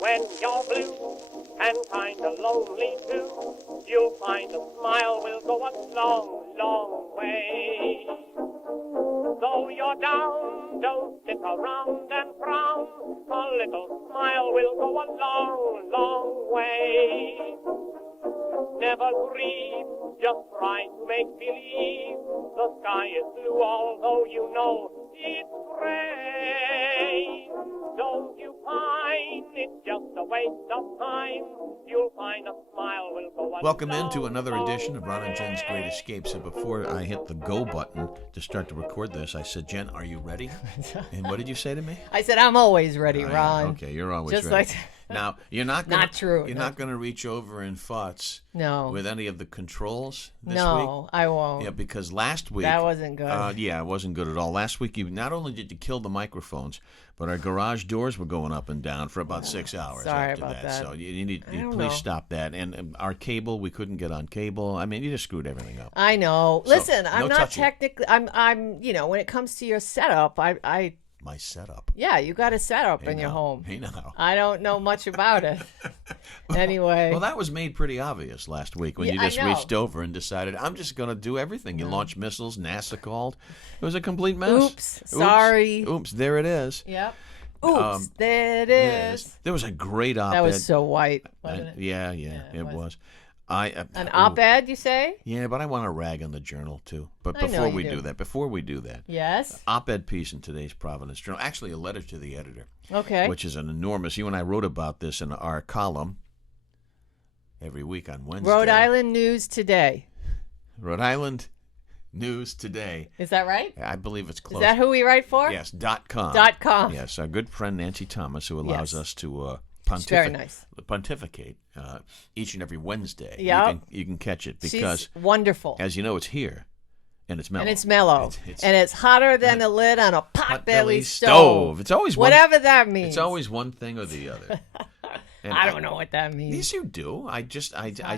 When you're blue and kinda lonely too, you'll find a smile will go a long, long way. Though you're down, don't sit around and frown. A little smile will go a long, long way. Never grieve, just try to make believe the sky is blue, although you know it's gray. Don't you find it's just a waste of time? You'll find a smile will go a Welcome long, into another long edition of Ron and Jen's Great way. Escape. So before I hit the go button to start to record this, I said, Jen, are you ready? And what did you say to me? I said, I'm always ready, Ron. Okay, you're always Just ready. like Now, you're not gonna, Not true. You're not going to reach over and futz No. with any of the controls this week. No, I won't. Yeah, because last week... That wasn't good. Yeah, it wasn't good at all. Last week, you not only did you kill the microphones, but our garage doors were going up and down for about 6 hours Sorry after about that. So you need I don't please know. stop that. And our cable, we couldn't get on cable. I mean, you just screwed everything up. I know. So, Listen, no I'm not touching. technically. I'm. You know, when it comes to your setup, I. My setup. Yeah, you got a setup in your now. home. Hey, now. I don't know much about it. Anyway. Well, that was made pretty obvious last week when Yeah, you I just know. reached over and decided, I'm just going to do everything. You launched missiles, NASA called. It was a complete mess. Oops, sorry. Oops, there it is. Yep. Oops, there it Yes. is. There was a great op-ed. That was so white, wasn't it? Yeah, it was. An Op-ed, you say? Yeah, but I want to rag on the Journal, too. But I know before you we do. do that, Yes. op-ed piece in today's Providence Journal, actually a letter to the editor, Okay. which is an enormous, you and I wrote about this in our column every week on Wednesday. Rhode Island News Today. Rhode Island News Today. Is that right? I believe it's close. Is that who we write for? Yes, .com. .com. Yes, our good friend Nancy Thomas, who allows Yes. us to very nice. pontificate each and every Wednesday. Yep. You can catch it because, She's wonderful. as you know, it's here, and it's mellow. And it's mellow. And it's hotter than the lid on a potbelly stove. stove. It's always Whatever that means. It's always one thing or the other. And I don't know what that means. Yes, you do. I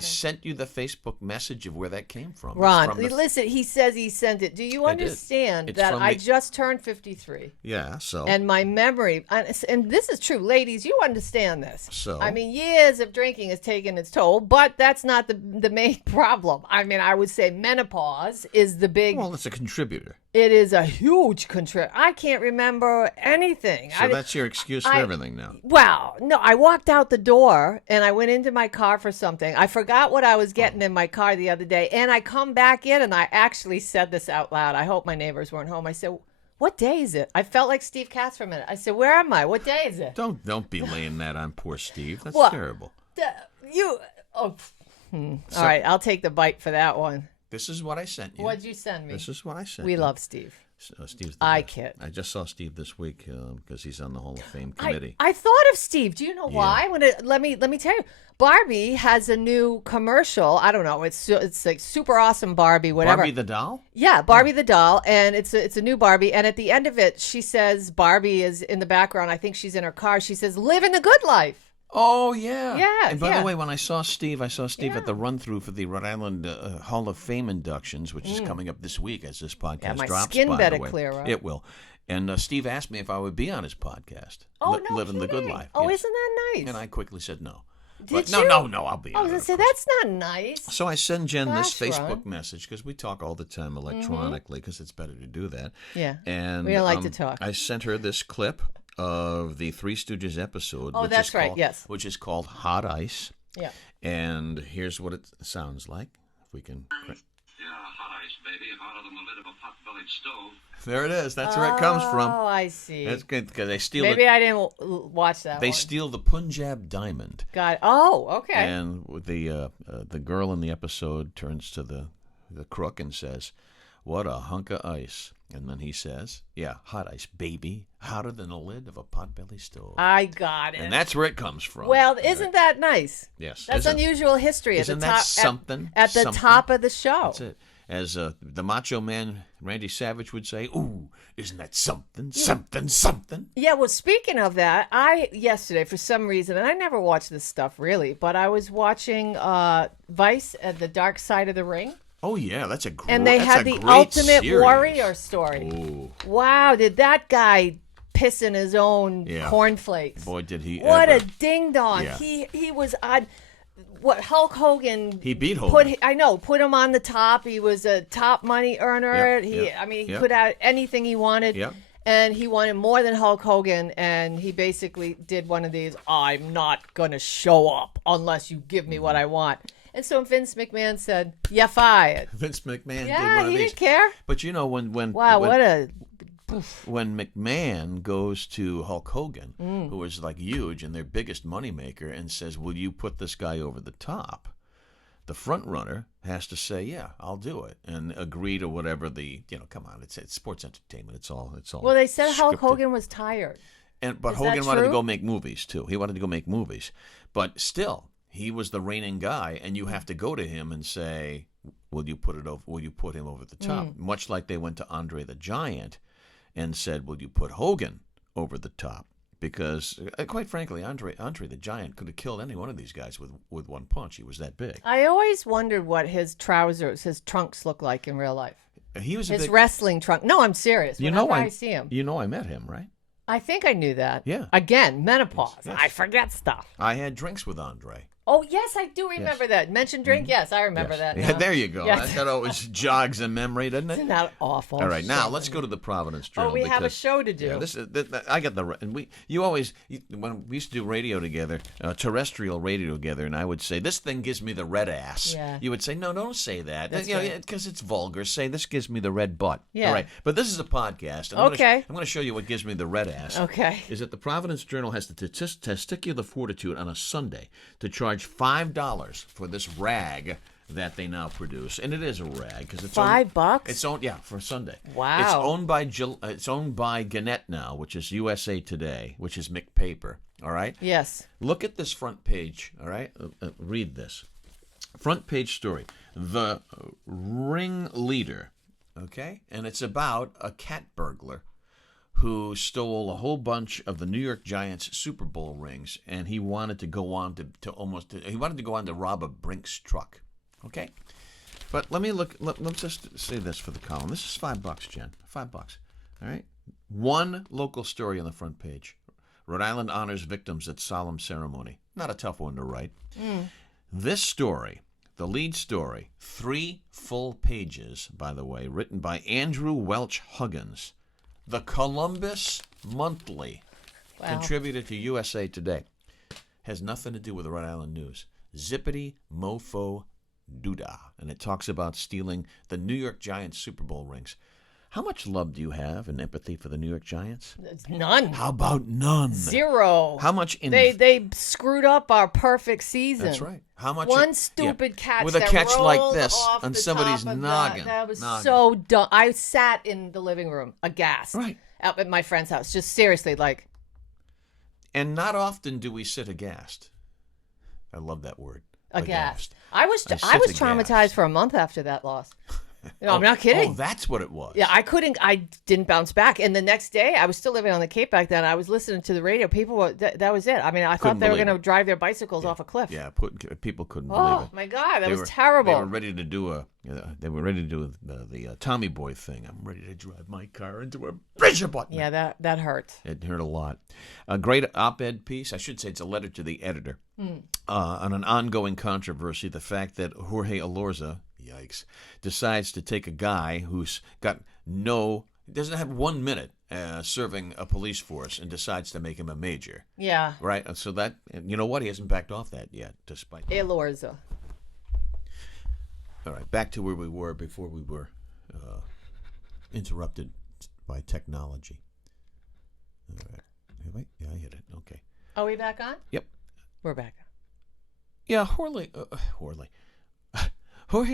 sent you the Facebook message of where that came from. It's Ron, from the- listen, he says he sent it. Do you I did. understand It's that from I the- just turned 53? Yeah, so. And my memory, and this is true, ladies, you understand this. So? I mean, years of drinking has taken its toll, but that's not the main problem. I mean, I would say menopause is the big, Well, it's a contributor. it is a huge contributor. I can't remember anything. So that's your excuse for everything now. Well, no, I walked out the door and I went into my car for something. I forgot what I was getting in my car the other day, and I come back in and I actually said this out loud. I hope my neighbors weren't home. I said, "What day is it?" I felt like Steve Katz for a minute. I said, "Where am I? What day is it?" Don't be laying that on poor Steve. That's Well, terrible. All right, I'll take the bite for that one. This is what I sent you. What'd you send me? This is what I sent We you. love Steve. Steve's the I best. kid. I just saw Steve this week because he's on the Hall of Fame committee. I thought of Steve. Do you know why? Let me tell you. Barbie has a new commercial. I don't know. It's like super awesome Barbie, whatever. Barbie the doll? Yeah, Barbie the doll, and it's a new Barbie. And at the end of it, she says Barbie is in the background. I think she's in her car. She says, "Living the good life." Oh, yeah. Yeah, And by yeah. the way, when I saw Steve at the run-through for the Rhode Island Hall of Fame inductions, which is coming up this week as this podcast my drops, skin by better the way. clear up. It will. And Steve asked me if I would be on his podcast, Oh, no Living the Good kidding. Life. Oh, Yes. isn't that nice? And I quickly said no. Did No, you? no, I'll be I on was it, gonna of say course. that's not nice. So I send Jen this Gosh, Facebook Ron. message because we talk all the time electronically because it's better to do that. Yeah. And We don't like to talk. I sent her this clip of the Three Stooges episode. Oh, which that's is right, called- yes. Which is called Hot Ice. Yeah. And here's what it sounds like. If we can. Yeah, hot ice, baby. Hotter than the lid of a pot-bellied stove. There it is. That's where it comes from. Oh, I see. That's good because they steal Maybe it. I didn't watch that They one. steal the Punjab diamond. Got it. Oh, okay. And with the girl in the episode turns to the crook and says, "What a hunk of ice." And then he says, "Yeah, hot ice, baby. Hotter than the lid of a potbelly stove." I got it. And that's where it comes from. Well, isn't that nice? Yes. That's Isn't- unusual history isn't at the that top. something? At the Something? top of the show. That's it. As the Macho Man Randy Savage would say, "Ooh, isn't that something, something, something?" Yeah, well, speaking of that, yesterday, for some reason, and I never watch this stuff really, but I was watching Vice at the Dark Side of the Ring. Oh yeah, that's a great. And they had the Ultimate Warrior story. Ooh. Wow, did that guy piss in his own cornflakes. Boy, did he What ever. a ding-dong. Yeah. He was on... What Hulk Hogan... He beat Hogan. Put him on the top. He was a top money earner. He put out anything he wanted. Yep. And he wanted more than Hulk Hogan, and he basically did one of these, I'm not going to show up unless you give me what I want. And so Vince McMahon said, "Yeah, fired." Vince McMahon did Yeah, one of he these. didn't care. But you know, when McMahon goes to Hulk Hogan, who was like huge and their biggest moneymaker, and says, "Will you put this guy over the top?" The front runner has to say, "Yeah, I'll do it," and agree to whatever come on, it's sports entertainment. It's all. Well, they said Hulk scripted. Hogan was tired. But Is Hogan that wanted to true? go make movies too. He wanted to go make movies, but still, he was the reigning guy, and you have to go to him and say, "Will you put it over? Will you put him over the top?" Much like they went to Andre the Giant and said, "Will you put Hogan over the top?" Because, quite frankly, Andre the Giant could have killed any one of these guys with one punch. He was that big. I always wondered what his trunks look like in real life. He was His wrestling trunk. No, I'm serious. Whenever I see him. You know, I met him, right? I think I knew that. Yeah. Again, menopause. Yes. I forget stuff. I had drinks with Andre. Oh, yes, I do remember that. Mention drink? Yes, I remember that. Yeah, now. there you go. Yes. That always jogs in memory, doesn't it? Isn't that awful? All right, now let's go to the Providence Journal. we have a because- show to do. Yeah, I got and when we used to do radio together, terrestrial radio together, and I would say this thing gives me the red ass. Yeah. You would say no, don't say that. That's Because it's vulgar. Say this gives me the red butt. Yeah. All right, but this is a podcast. And Okay. I'm going to show you what gives me the red ass. Okay. Is that the Providence Journal has the testicular fortitude on a Sunday to charge $5 for this rag that they now produce, and it is a rag because it's $5. It's owned, for Sunday. Wow. It's owned by Gannett now, which is USA Today, which is McPaper. All right. Yes. Look at this front page. All right. Read this front page story. The ringleader. Okay, and it's about a cat burglar who stole a whole bunch of the New York Giants Super Bowl rings, and he wanted to go on to rob a Brinks truck. Okay, but let's just say this for the column. This is $5, Jen. $5. All right. One local story on the front page. Rhode Island honors victims at solemn ceremony. Not a tough one to write. This story, the lead story, 3 full pages, by the way, written by Andrew Welch Huggins. The Columbus Monthly, contributed to USA Today, has nothing to do with the Rhode Island news. Zippity mofo doodah. And it talks about stealing the New York Giants Super Bowl rings. How much love do you have and empathy for the New York Giants? None. How about none? 0. How much? They screwed up our perfect season. That's right. How much? One stupid catch with a that catch like rolled this off on the somebody's top of noggin. That was Noggin. so dumb. I sat in the living room, aghast, Right. up at my friend's house, just seriously, like. And not often do we sit aghast. I love that word. Aghast. I was sit traumatized aghast. for a month after that loss. No, I'm not kidding. Oh, that's what it was. Yeah, I didn't bounce back. And the next day, I was still living on the Cape back then. I was listening to the radio. People were, that was it. I mean, I Couldn't thought they were believe going to it. drive their bicycles off a cliff. Yeah, people couldn't believe Oh, it. my God. That They was were- terrible. They were ready to do the Tommy Boy thing. I'm ready to drive my car into a bridge abutment. Yeah, that hurt. It hurt a lot. A great op-ed piece. I should say it's a letter to the editor on an ongoing controversy. The fact that Jorge Elorza, yikes, decides to take a guy who's got doesn't have 1 minute serving a police force and decides to make him a major. Yeah. Right? So that, you know what? He hasn't backed off that yet, despite. Elorza. All right, back to where we were before we were interrupted by technology. All right. Wait, yeah, I hit it. Okay. Are we back on? Yep. We're back. Yeah, Jorge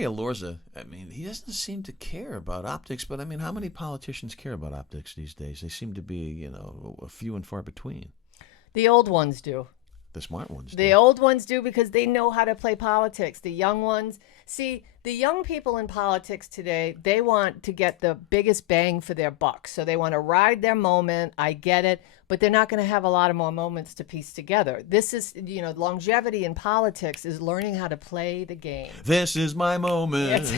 Elorza, I mean, he doesn't seem to care about optics, but I mean, how many politicians care about optics these days? They seem to be, a few and far between. The old ones do. The smart ones do. The old ones do because they know how to play politics. The young ones, see, The young people in politics today, they want to get the biggest bang for their buck. So they want to ride their moment. I get it. But they're not going to have a lot of more moments to piece together. This is, longevity in politics is learning how to play the game. This is my moment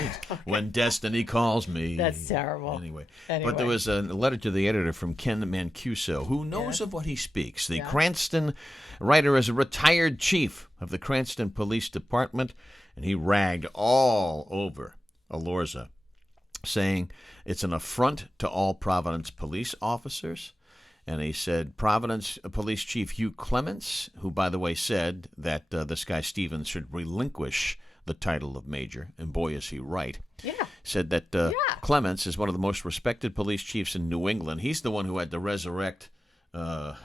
when destiny calls me. That's terrible. Anyway. But there was a letter to the editor from Ken Mancuso, who knows of what he speaks. The Cranston writer is a retired chief of the Cranston Police Department, and he ragged all over Elorza, saying it's an affront to all Providence police officers. And he said Providence Police Chief Hugh Clements, who, by the way, said that this guy Stevens should relinquish the title of major, and boy, is he right. Yeah. Said that Clements is one of the most respected police chiefs in New England. He's the one who had to resurrect the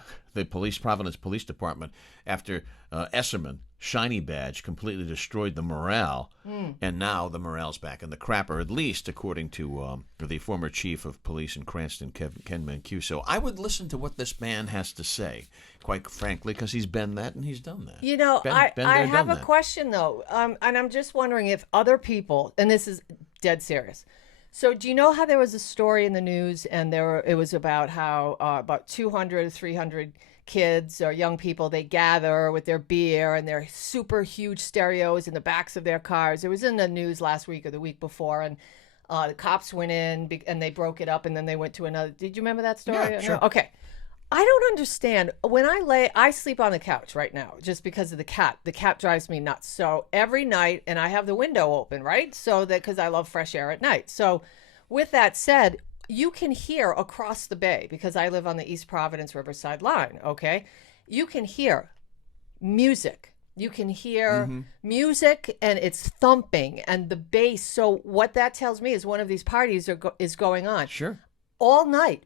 Providence Police Department after Esserman, shiny badge, completely destroyed the morale, and now the morale's back in the crapper, at least according to the former chief of police in Cranston, Ken Mancuso. I would listen to what this man has to say, quite frankly, because he's been that and he's done that. I have a question, though, and I'm just wondering if other people, and this is dead serious. So do you know how there was a story in the news, and it was about how about 200, 300 kids or young people, they gather with their beer and their super huge stereos in the backs of their cars. It was in the news last week or the week before, and the cops went in and they broke it up, and then they went to another. Did you remember that story? Yeah, sure. No? Okay. I don't understand. When I sleep on the couch right now just because of the cat. The cat drives me nuts. So every night, and I have the window open, right? So that, because I love fresh air at night. So with that said, you can hear across the bay, because I live on the East Providence Riverside line, okay? You can hear music. You can hear music, and it's thumping, and the bass. So what that tells me is one of these parties is going on. Sure. All night.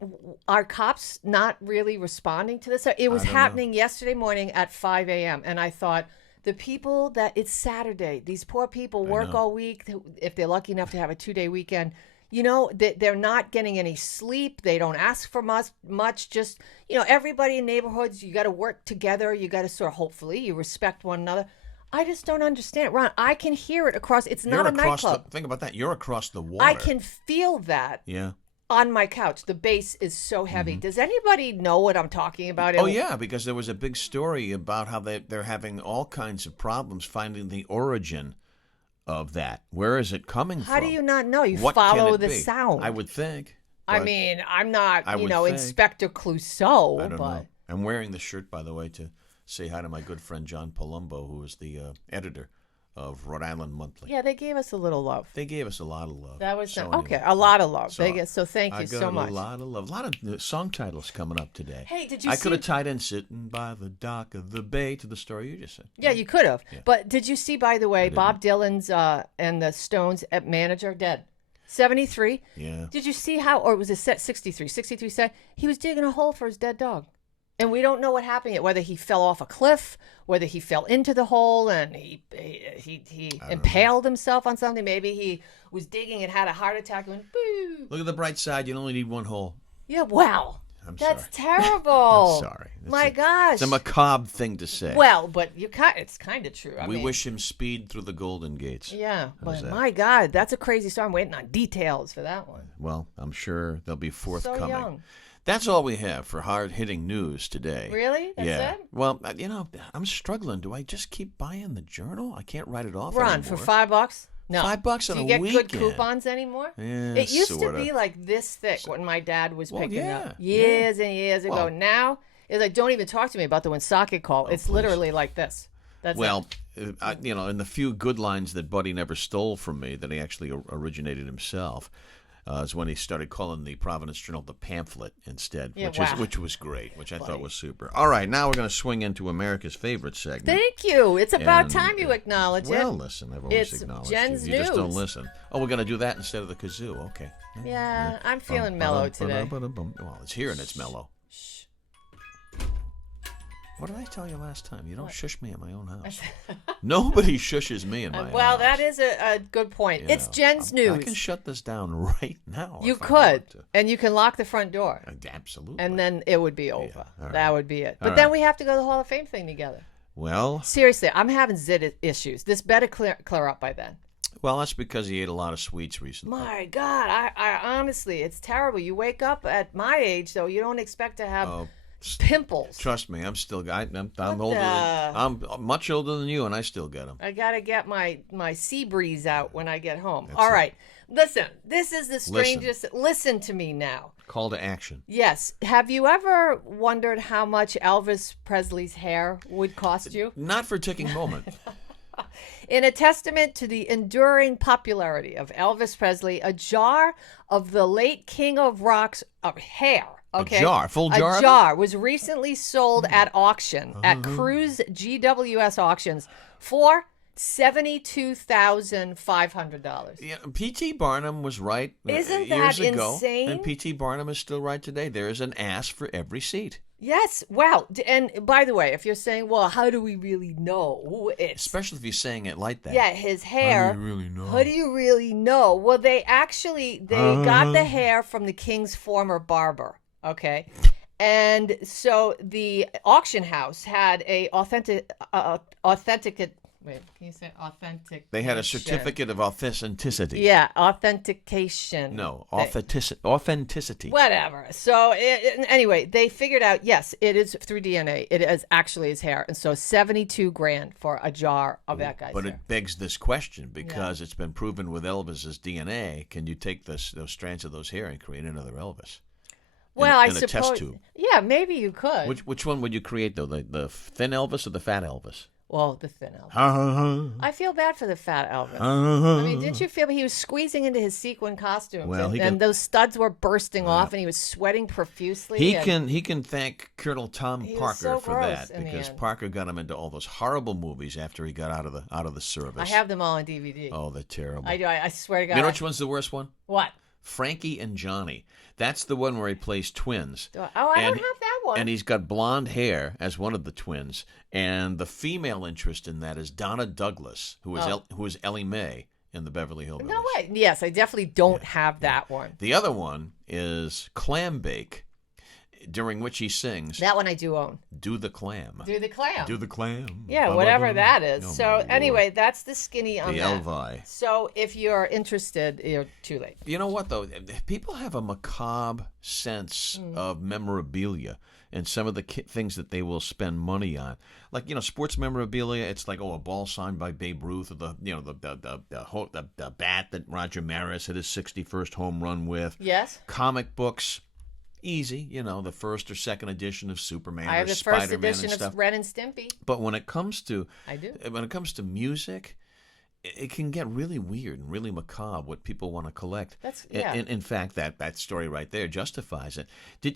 Are cops not really responding to this? It was happening yesterday morning at 5 a.m., and I thought, the people it's Saturday. These poor people work all week, if they're lucky enough to have a 2-day weekend. They're not getting any sleep. They don't ask for much. Just, everybody in neighborhoods, you got to work together. You got to hopefully, you respect one another. I just don't understand. Ron, I can hear it across. It's not a nightclub. Think about that. You're across the water. I can feel that. Yeah. On my couch. The bass is so heavy. Does anybody know what I'm talking about? Oh, yeah, because there was a big story about how they're having all kinds of problems finding the origin of that. Where is it coming from? How do you not know? You What follow can it the be? sound. I would think. I mean, I'm not, I would think. Inspector Clouseau, I don't but know. I'm wearing the shirt, by the way, to say hi to my good friend John Palumbo, who is the editor of Rhode Island Monthly. yeah, they gave us a little love. They gave us a lot of love. That was So okay. anyway. A lot of love. So So thank you so much. A lot of love. A lot of song titles coming up today. Hey, did you I see? could have tied in "Sitting by the Dock of the Bay" to the story you just said. Yeah, you could have. Yeah. But did you see? By the way, Bob Dylan's and the Stones manager dead, 73. Yeah. Did you see how? Or was it 63? 63 said he was digging a hole for his dead dog. And we don't know what happened yet, whether he fell off a cliff, whether he fell into the hole and he impaled himself on something. Maybe he was digging and had a heart attack and went, boo. Look at the bright side. You only need one hole. Yeah, wow. I'm That's sorry. terrible. I'm sorry. My gosh. It's a macabre thing to say. Well, but it's kind of true. We wish him speed through the Golden Gates. Yeah, How's but that? my God, that's a crazy story. I'm waiting on details for that one. Well, I'm sure they'll be forthcoming. So young. That's all we have for hard-hitting news today. Really? That's yeah. it? Well, I'm struggling. Do I just keep buying the journal? I can't write it off Ron, anymore. for $5? No. $5 on Do a you get weekend. good coupons anymore? Yeah, It used sorta. to be like this thick when my dad was Well, picking yeah, up years and years ago. Well- Now, it's like, don't even talk to me about the Woonsocket call. It's please. literally like this. That's Well, in the few good lines that Buddy never stole from me, that he actually originated himself, is when he started calling the Providence Journal the pamphlet instead, Yeah, which was great, which I thought was super. All right, now we're going to swing into America's favorite segment. Thank you. It's about And, time you acknowledge Well, it. listen, I've always It's acknowledged Jen's you. You just don't news. listen. Oh, we're going to do that instead of the kazoo. Okay. Yeah, I'm feeling mellow today. Well, it's here and it's mellow. What did I tell you last time? You don't shush me in my own house. Nobody shushes me in my house. Well, that is a good point. You It's know, Jen's news. I can shut this down right now. You if I could, want to. and you can lock the front door, Absolutely. and then it would be over. all right. That would be it. But All then right. we have to go to the Hall of Fame thing together. Well, Seriously, I'm having zit issues. This better clear up by then. Well, that's because he ate a lot of sweets recently. My God, I honestly, it's terrible. You wake up at my age, though, you don't expect to have pimples. Trust me, I'm still. I'm What older. the- I'm much older than you, and I still get them. I gotta get my sea breeze out when I get home. That's All it. right, listen. This is the strangest. Listen to me now. Call to action. Yes. Have you ever wondered how much Elvis Presley's hair would cost you? Not for a ticking moment. In a testament to the enduring popularity of Elvis Presley, a jar of the late King of Rock's hair. Okay. A jar, full jar. A jar was recently sold at auction at Cruise GWS auctions for $72,500. Yeah, P.T. Barnum was right Isn't years that ago, insane? and P.T. Barnum is still right today. There is an ass for every seat. Yes. Well, and by the way, if you're saying, well, how do we really know it's Especially if you're saying it like that. yeah, his hair. How do you really know? How do you really know? Well, they got the hair from the king's former barber. Okay. And so the auction house had a authentic. Wait, can you say authentic? They had a certificate of authenticity. Yeah, authentication. No, authenticity. Whatever. So anyway, they figured out, yes, it is through DNA. It is actually his hair. And so $72,000 for a jar of that guy's But hair. it begs this question because it's been proven with Elvis's DNA. Can you take those strands of those hair and create another Elvis? Well, in I a suppose. test tube. Yeah, maybe you could. Which one would you create though? The thin Elvis or the fat Elvis? Well, the thin Elvis. I feel bad for the fat Elvis. I mean, didn't you feel he was squeezing into his sequin costumes, Well, and those studs were bursting off, and he was sweating profusely. He and can thank Colonel Tom He was Parker so for gross that in the because end. Parker got him into all those horrible movies after he got out of the service. I have them all on DVD. Oh, they're terrible. I do. I swear to God. You know which one's the worst one? What? Frankie and Johnny. That's the one where he plays twins. I don't have that one. And he's got blonde hair as one of the twins. And the female interest in that is Donna Douglas, who is Ellie Mae in the Beverly Hillbillies. No way. Yes, I definitely don't have that one. The other one is Clam Bake, during which he sings, That one I do own. Do the Clam. Do the clam. Do the Clam. Yeah, whatever that is. Oh, so my Lord. anyway, that's the skinny on The that. Elvi. So if you're interested, you're too late. You know what, though? People have a macabre sense of memorabilia and some of the things that they will spend money on. Like, sports memorabilia, it's like, a ball signed by Babe Ruth, or the bat that Roger Maris hit his 61st home run with. Yes. Comic books, easy, the first or second edition of Superman I have or the first Spider-Man edition and stuff. of Ren and Stimpy. But when it comes to I do. When it comes to music, it can get really weird and really macabre what people want to collect. In fact, that story right there justifies it.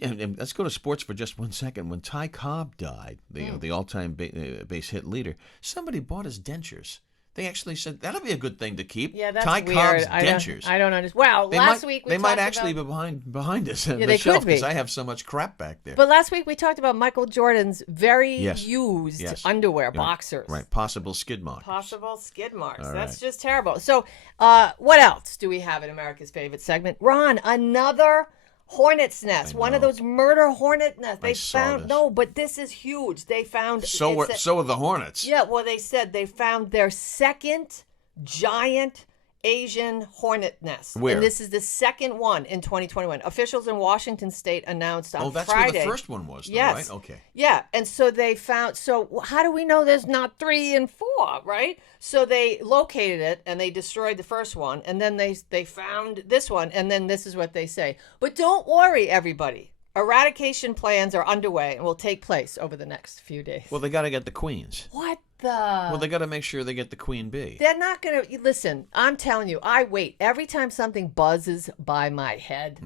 And let's go to sports for just 1 second. When Ty Cobb died, the all-time base hit leader, somebody bought his dentures. They actually said that'll be a good thing to keep. Yeah, that's Ty weird. Cobb's I dentures. don't understand. Well, last week we they might talked actually about... be behind us on Yeah, the they shelf could be. because I have so much crap back there. But last week we talked about Michael Jordan's very used Yes. underwear, Yeah. boxers. Right, possible skid marks. Possible skid marks. All That's right. just terrible. So, what else do we have in America's favorite segment? Ron, another hornet's nest. One of those murder hornet nests. They saw found this. no, but this is huge. They found So are the Hornets. yeah. Well, they said they found their second giant Asian hornet nest. Where? And this is the second one in 2021. Officials in Washington State announced on that's Friday. where the first one was, though, Yes. right? Okay. Yeah, and so they found. So how do we know there's not 3 and 4, right? So they located it and they destroyed the first one, and then they found this one, and then this is what they say. But don't worry, everybody. Eradication plans are underway and will take place over the next few days. Well, they got to get the queens. What the? Well, they got to make sure they get the queen bee. They're not going to listen. I'm telling you, I wait every time something buzzes by my head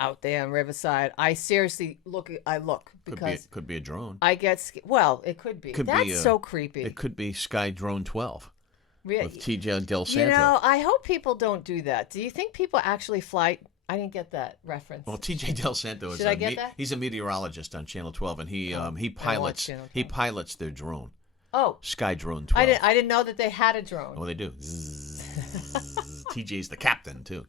out there in Riverside. I seriously look. I look because Could be a drone. I get. Well, it could be. That's so creepy. It could be Sky Drone 12 Really? with T.J. Del Santo. You know, I hope people don't do that. Do you think people actually fly? I didn't get that reference. Well, T.J. Del Santo is Should I get that? he's a meteorologist on Channel 12, and he watch Channel 12. pilots their drone. Oh, Sky Drone 12. I didn't know that they had a drone. Oh, they do. Zzz. TJ's the captain too.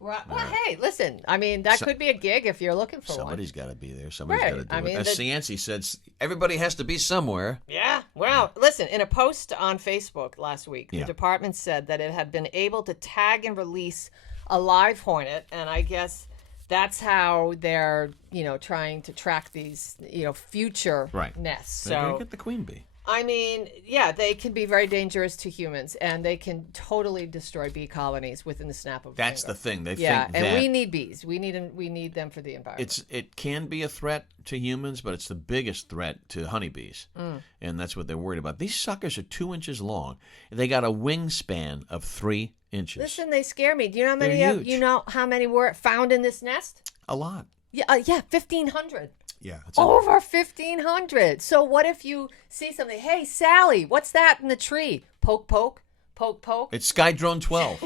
Right. Well, hey, listen. I mean, that could be a gig if you're looking for Somebody's got to be there. Somebody's Right. got to do I it. mean, As Cianci said, everybody has to be somewhere. Yeah. Well, listen, in a post on Facebook last week, the Yeah. department said that it had been able to tag and release a live hornet, and I guess that's how they're, trying to track these, future nests. They're going So, to get the queen bee. I mean, yeah, they can be very dangerous to humans, and they can totally destroy bee colonies within the snap of a That's finger. the thing. They Yeah, think and that we need bees. We need them for the environment. it can be a threat to humans, but it's the biggest threat to honeybees, and that's what they're worried about. These suckers are 2 inches long. They got a wingspan of 3 inches. Listen, they scare me. Do you know how many? They're huge. You know how many were found in this nest? A lot. Yeah, 1,500. Yeah. Over 1,500. So what if you see something? Hey, Sally, what's that in the tree? Poke, poke, poke, poke. It's Sky Drone 12.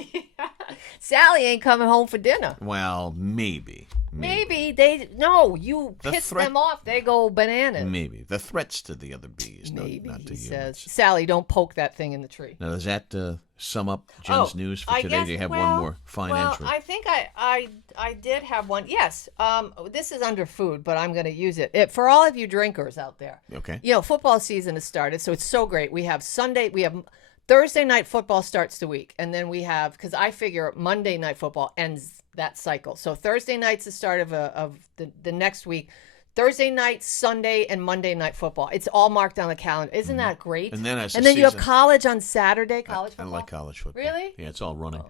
Sally ain't coming home for dinner. Well, maybe. You The piss threat- them off. They go bananas. Maybe. The threats to the other bees, Maybe, not to he humans. says. Sally, don't poke that thing in the tree. Now, does that sum up Jen's news for I today? guess- Do you have well, one more fine entry? I think I did have one. Yes. This is under food, but I'm going to use it. For all of you drinkers out there. Okay. Football season has started, so it's so great. We have Thursday night football starts the week, and then we have, because I figure Monday night football ends that cycle. So Thursday night's the start of the next week. Thursday night, Sunday, and Monday night football. It's all marked on the calendar. Isn't that great? And then as you have college on Saturday. College I football. like college football. Really? Yeah, it's all running.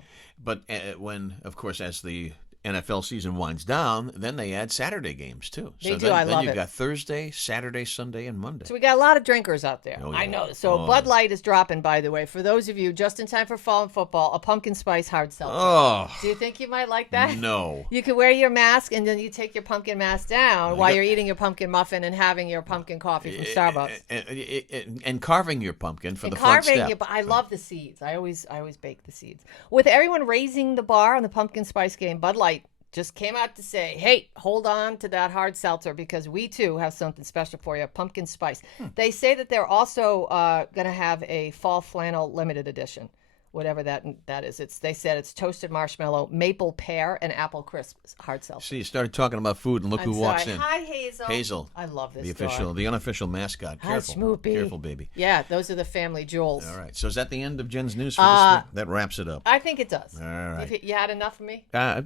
But when, of course, as the NFL season winds down, then they add Saturday games too. They so do. Then, I then love you've it. got Thursday, Saturday, Sunday, and Monday. So we got a lot of drinkers out there. Oh, yeah. I know. So Oh, Bud yeah. Light is dropping, by the way. For those of you just in time for fall and football, a pumpkin spice hard seltzer. Oh, Do you think you might like that? no. You can wear your mask, and then you take your pumpkin mask down while you're eating your pumpkin muffin and having your pumpkin coffee from Starbucks. And carving your pumpkin for And the front carving step. but I love the seeds. I always bake the seeds. With everyone raising the bar on the pumpkin spice game, Bud Light just came out to say, hey, hold on to that hard seltzer because we too have something special for you, pumpkin spice. They say that they're also going to have a fall flannel limited edition, whatever that is. They said it's toasted marshmallow, maple pear, and apple crisp hard seltzer. See, you started talking about food, and look who walks in. Hi, Hazel. Hazel. I love this the unofficial mascot. Hi, Careful. Schmoopy. Careful, baby. Yeah, those are the family jewels. All right. So is that the end of Jen's news for this week? That wraps it up. I think it does. All right. You had enough of me? I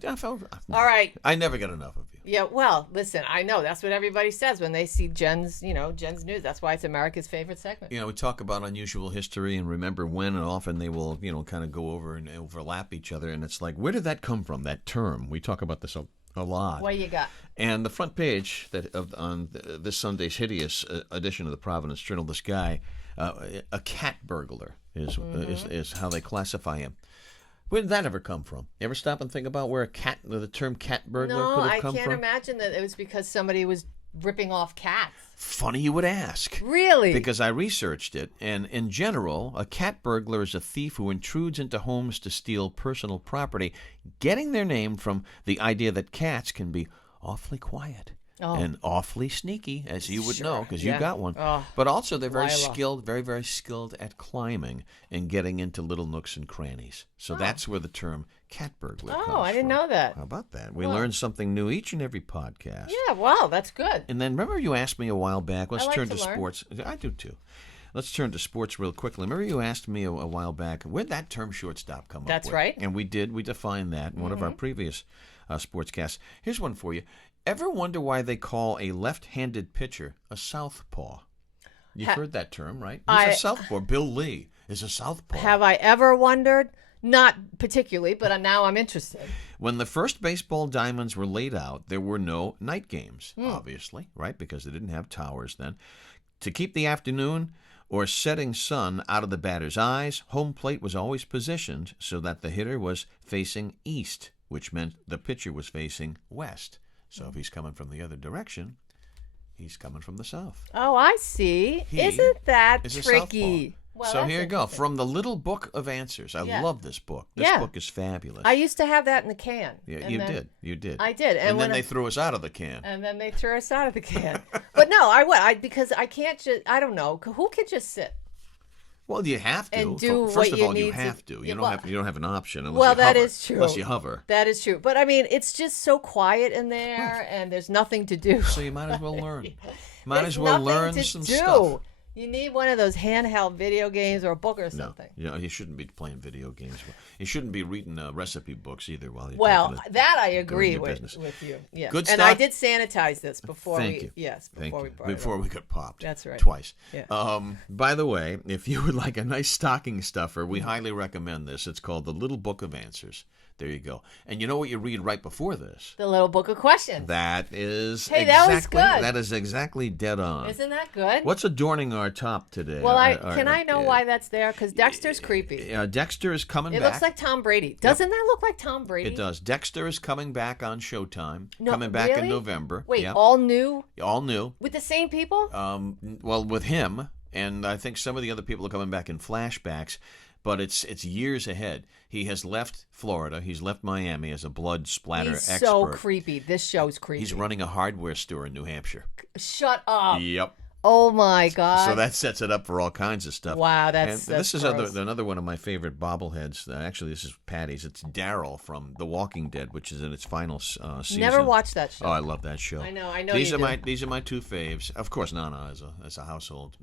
All right. never get enough of you. Yeah, well, listen, I know that's what everybody says when they see Jen's news. That's why it's America's favorite segment. We talk about unusual history and remember when, and often they will, kind of go over and overlap each other. And it's like, where did that come from, that term? We talk about this a lot. What you got? And the front page on this Sunday's hideous edition of the Providence Journal, this guy, a cat burglar is how they classify him. Where did that ever come from? You ever stop and think about where the term cat burglar No, could have I come can't from? imagine that it was because somebody was ripping off cats. Funny you would ask. Really? Because I researched it, and in general, a cat burglar is a thief who intrudes into homes to steal personal property, getting their name from the idea that cats can be awfully quiet and awfully sneaky, as you would know, because you got one. But also, they're very skilled, very, very skilled at climbing and getting into little nooks and crannies. So that's where the term cat burglar comes from. I didn't know that. How about that? We learn something new each and every podcast. Yeah, wow, that's good. And then remember you asked me a while back, let's I like turn to to learn. sports. I do too. Let's turn to sports real quickly. Remember you asked me a while back, where'd that term shortstop come up with? That's right. And we did. We defined that in one of our previous sportscasts. Here's one for you. Ever wonder why they call a left-handed pitcher a southpaw? You've heard that term, right? He's a southpaw. Bill Lee is a southpaw. Have I ever wondered? Not particularly, but now I'm interested. When the first baseball diamonds were laid out, there were no night games, obviously, right? Because they didn't have towers then. To keep the afternoon or setting sun out of the batter's eyes, home plate was always positioned so that the hitter was facing east, which meant the pitcher was facing west. So if he's coming from the other direction, he's coming from the south. Oh, I see. He Isn't that is a tricky? southpaw. Well, so that's here you go. interesting. From the Little Book of Answers. I love this book. This Yeah. book is fabulous. I used to have that in the can. Yeah, and you then- did. You did. I did. And when then they threw us out of the can. And then they threw us out of the can. But no, I would. Because I can't just, I don't know. Who could just sit? Well, you have to. and do First what of you all, you need to- have to. You Yeah, don't well- have. You don't have an option unless Well, you that hover. is true. Unless you hover. That is true. But I mean, it's just so quiet in there, and there's nothing to do. So you might as well learn. Might There's as well nothing learn to some do. stuff. You need one of those handheld video games or a book or No, something. you shouldn't be playing video games. You shouldn't be reading recipe books either while you're Well, taking that I doing agree your with business. you. Yes. Good and I stuff. did sanitize this before Thank we you. yes, Thank before you. we brought it Before up. we got popped. That's right. Twice. Yeah. By the way, if you would like a nice stocking stuffer, we highly recommend this. It's called The Little Book of Answers. There you go. And you know what you read right before this? The little book of questions. That is Hey, that was exactly good. that is exactly dead on. Isn't that good? What's adorning our top today? Well, I know why that's there? Because Dexter's creepy. Dexter is coming It back. looks like Tom Brady. Doesn't that look like Tom Brady? It does. Dexter is coming back on Showtime. No, coming back in really? November. Wait, Yep. all new all new. with the same people? Well, with him, and I think some of the other people are coming back in flashbacks, but it's years ahead. He has left Florida. He's left Miami as a blood splatter He's expert. so creepy. This show's creepy. He's running a hardware store in New Hampshire. Shut up. Yep. Oh my God. So that sets it up for all kinds of stuff. Wow, And that's this is gross. another one of my favorite bobbleheads. Actually, this is Patty's. It's Daryl from The Walking Dead, which is in its final season. Never watched that show. Oh, I love that show. I know These you are do. these are my two faves. Of course, Nana as a household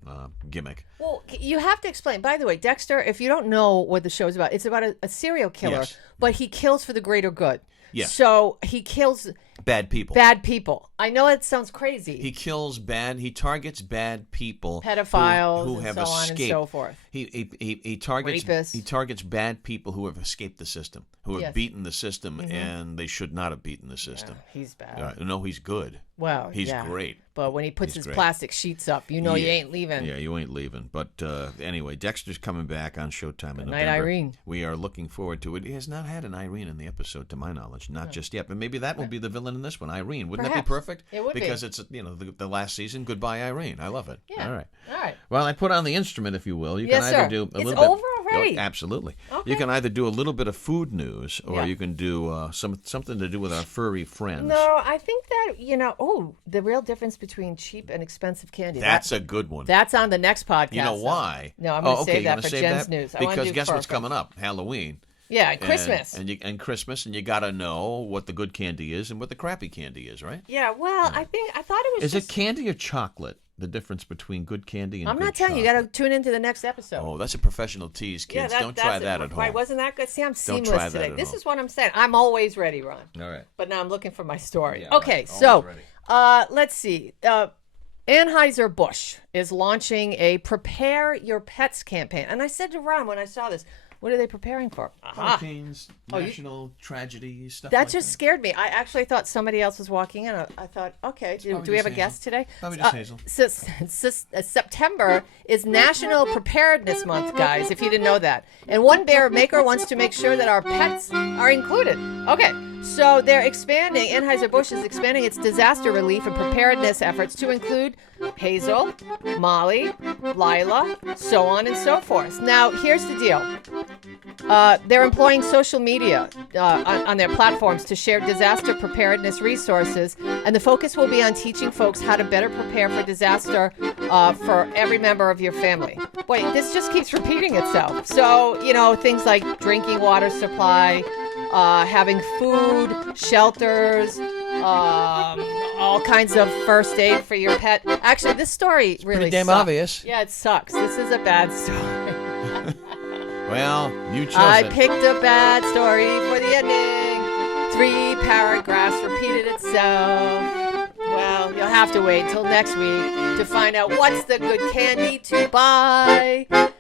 gimmick. Well, you have to explain. By the way, Dexter, if you don't know what the show's about, it's about a serial killer, Yes. but he kills for the greater good. Yes. So he kills Bad people. bad people. I know it sounds crazy. He kills bad. He targets bad people, Pedophiles who and have so on and escaped. so forth. He targets Rapists. he targets bad people who have escaped the system, who have Yes. beaten the system, and they should not have beaten the system. He's bad. No, he's good. Well, He's yeah. great. But when he puts He's his great. plastic sheets up, you know you Yeah. ain't leaving. Yeah, you ain't leaving. But anyway, Dexter's coming back on Showtime in night, November. Irene. We are looking forward to it. He has not had an Irene in the episode, to my knowledge, not just yet. But maybe that will be the villain in this one, Irene. Wouldn't that Perhaps. be perfect? It would be. because it's the last season. Goodbye, Irene. I love it. Yeah. All right. All right. Well, I put on the instrument, if you will. You Yes, can either sir. do a It's little bit. over already? Oh, absolutely. Okay. You can either do a little bit of food news, or Yeah. you can do something to do with our furry friends. No, I think that, the real difference between cheap and expensive candy. That's a good one. That's on the next podcast. You know though. why? No, I'm going to okay, save you're that gonna for save Jen's that? news. I wanna Because do guess what's fur coming up? Halloween. Yeah, and Christmas. And Christmas, and you got to know what the good candy is and what the crappy candy is, right? Yeah, well, I thought it was Is just... it candy or chocolate? The difference between good candy and I'm good not telling you. You got to tune into the next episode. Oh, that's a professional tease, kids. Don't try that at home. Why wasn't that good? See, I'm seamless try that today. at This home. is what I'm saying. I'm always ready, Ron. All right. But now I'm looking for my story. Yeah, Okay, right. so Always ready. let's see. Anheuser-Busch is launching a Prepare Your Pets campaign. And I said to Ron when I saw this, what are they preparing for? Aha. Hurricanes, Oh, national tragedies, stuff That like just that. scared me. I actually thought somebody else was walking in. I thought, okay, do probably we have a just guest today? Probably just Hazel. September is National Preparedness Month, guys, if you didn't know that. And one bear maker wants to make sure that our pets are included. Okay, so they're expanding, Anheuser-Busch is expanding its disaster relief and preparedness efforts to include Hazel, Molly, Lila, so on and so forth. Now, here's the deal. They're employing social media on their platforms to share disaster preparedness resources, and the focus will be on teaching folks how to better prepare for disaster for every member of your family. Boy, this just keeps repeating itself. So, things like drinking water supply, having food, shelters, all kinds of first aid for your pet. Actually, this story really pretty damn sucks. obvious. Yeah, it sucks. This is a bad story. Well, you chose I it. picked a bad story for the ending. 3 paragraphs repeated itself. Well, you'll have to wait till next week to find out what's the good candy to buy. And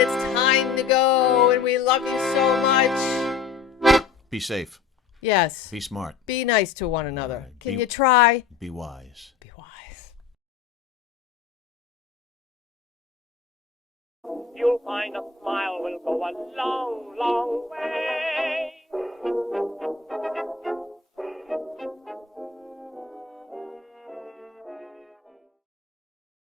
it's time to go, and we love you so much. Be safe. Yes. Be smart. Be nice to one another. Can Be- you try? Be wise. Be wise. You'll find a smile will go a long, long way.